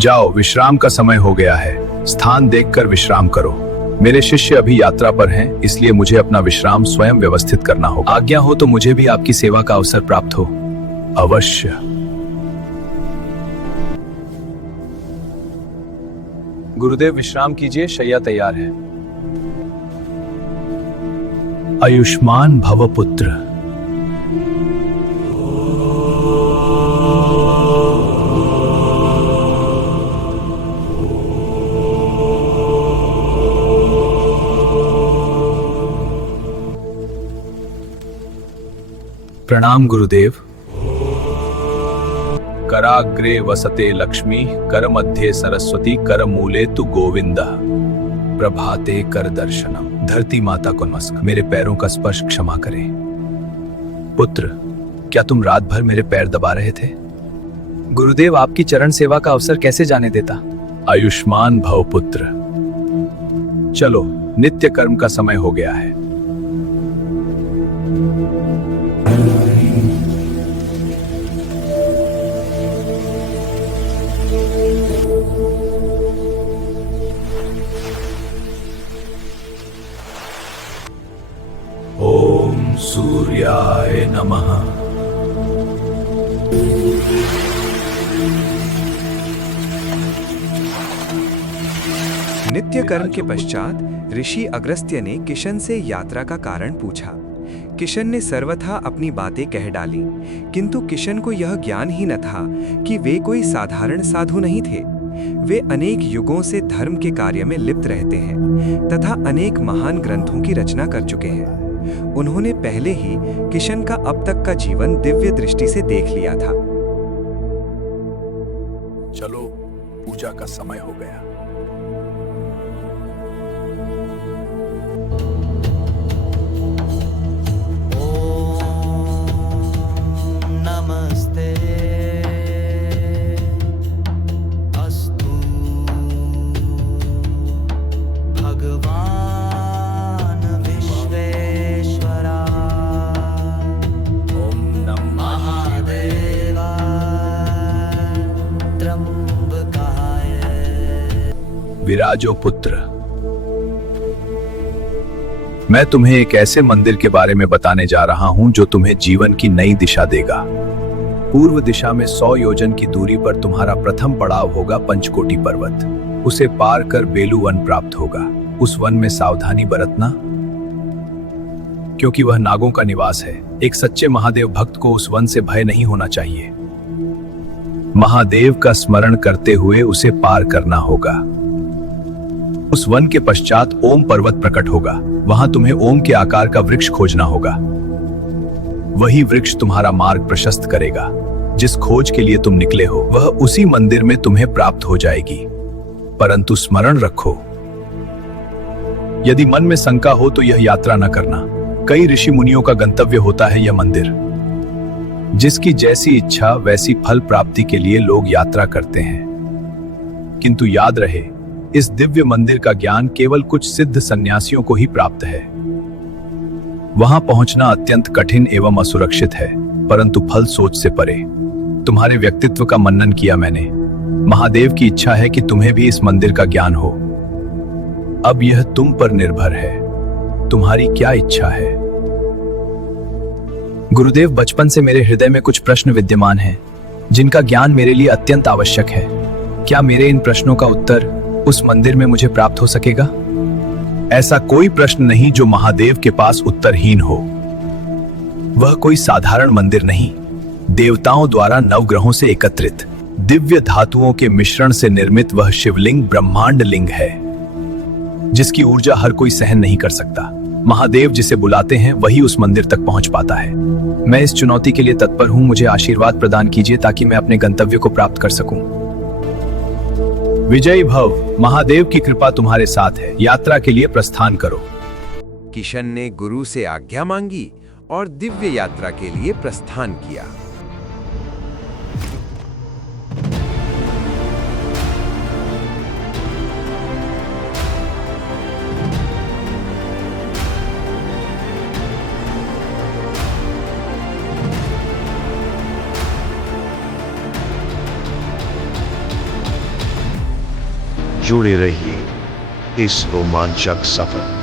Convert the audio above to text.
जाओ, विश्राम का समय हो गया है। स्थान देखकर विश्राम करो। मेरे शिष्य अभी यात्रा पर हैं, इसलिए मुझे अपना विश्राम स्वयं व्यवस्थित करना होगा। आज्ञा हो तो मुझे भी आपकी सेवा का अवसर प्राप्त हो। अवश्य। गुरुदेव विश्राम कीजिए, शैया तैयार है। आयुष्मान भव पुत्र। प्रणाम गुरुदेव। कराग्रे वसते लक्ष्मी, कर मध्ये सरस्वती, कर मूले तु गोविंद, प्रभाते कर दर्शनम। धरती माता को नमस्कार। मेरे पैरों का स्पर्श क्षमा करें। पुत्र, क्या तुम रात भर मेरे पैर दबा रहे थे? गुरुदेव, आपकी चरण सेवा का अवसर कैसे जाने देता। आयुष्मान भव पुत्र। चलो, नित्य कर्म का समय हो गया है। ओम सूर्याय नमः। नित्य कर्म के पश्चात ऋषि अगस्त्य ने किशन से यात्रा का कारण पूछा। किशन ने सर्वथा अपनी बातें कह डाली, किंतु किशन को यह ज्ञान ही न था कि वे कोई साधारण साधु नहीं थे। वे अनेक युगों से धर्म के कार्य में लिप्त रहते हैं तथा अनेक महान ग्रंथों की रचना कर चुके हैं। उन्होंने पहले ही किशन का अब तक का जीवन दिव्य दृष्टि से देख लिया था। चलो, पूजा का समय हो गया। नमस्ते अस्तु भगवान विश्वेश्वरा। ओम नमः महादेवा त्र्यंबकाय। विराजो पुत्र। मैं तुम्हें एक ऐसे मंदिर के बारे में बताने जा रहा हूं जो तुम्हें जीवन की नई दिशा देगा। पूर्व दिशा में 100 योजन की दूरी पर तुम्हारा प्रथम पड़ाव होगा पंचकोटी पर्वत। उसे पार कर बेलू वन प्राप्त होगा। उस वन में सावधानी बरतना, क्योंकि वह नागों का निवास है। एक सच्चे महादेव भक्त को उस वन से भय नहीं होना चाहिए। महादेव का स्मरण करते हुए उसे पार करना होगा। उस वन के पश्चात ओम पर्वत प्रकट होगा। वहां तुम्हें ओम के आकार का वृक्ष खोजना होगा। वही वृक्ष तुम्हारा मार्ग प्रशस्त करेगा। जिस खोज के लिए तुम निकले हो वह उसी मंदिर में तुम्हें प्राप्त हो जाएगी। परंतु स्मरण रखो, यदि मन में शंका हो तो यह यात्रा न करना। कई ऋषि मुनियों का गंतव्य होता है यह मंदिर। जिसकी जैसी इच्छा वैसी फल प्राप्ति के लिए लोग यात्रा करते हैं। किंतु याद रहे, इस दिव्य मंदिर का ज्ञान केवल कुछ सिद्ध सन्यासियों को ही प्राप्त है। वहां पहुंचना अत्यंत कठिन एवं असुरक्षित है, परंतु फल सोच से परे। तुम्हारे व्यक्तित्व का मनन किया मैंने। महादेव की इच्छा है कि तुम्हें भी इस मंदिर का ज्ञान हो। अब यह तुम पर निर्भर है, तुम्हारी क्या इच्छा है। गुरुदेव, बचपन से मेरे हृदय में कुछ प्रश्न विद्यमान हैं, जिनका ज्ञान मेरे लिए अत्यंत आवश्यक है। क्या मेरे इन प्रश्नों का उत्तर उस मंदिर में मुझे प्राप्त हो सकेगा? ऐसा कोई प्रश्न नहीं जो महादेव के पास उत्तरहीन हो। वह कोई साधारण मंदिर नहीं, देवताओं द्वारा नवग्रहों से एकत्रित दिव्य धातुओं के मिश्रण से निर्मित वह शिवलिंग ब्रह्मांड लिंग है, जिसकी ऊर्जा हर कोई सहन नहीं कर सकता। महादेव जिसे बुलाते हैं वही उस मंदिर तक पहुंच पाता है। मैं इस चुनौती के लिए तत्पर हूं। मुझे आशीर्वाद प्रदान कीजिए ताकि मैं अपने गंतव्य को प्राप्त कर सकूं। विजयी भव। महादेव की कृपा तुम्हारे साथ है। यात्रा के लिए प्रस्थान करो। किशन ने गुरु से आज्ञा मांगी और दिव्य यात्रा के लिए प्रस्थान किया। जुड़े रहिए इस रोमांचक सफर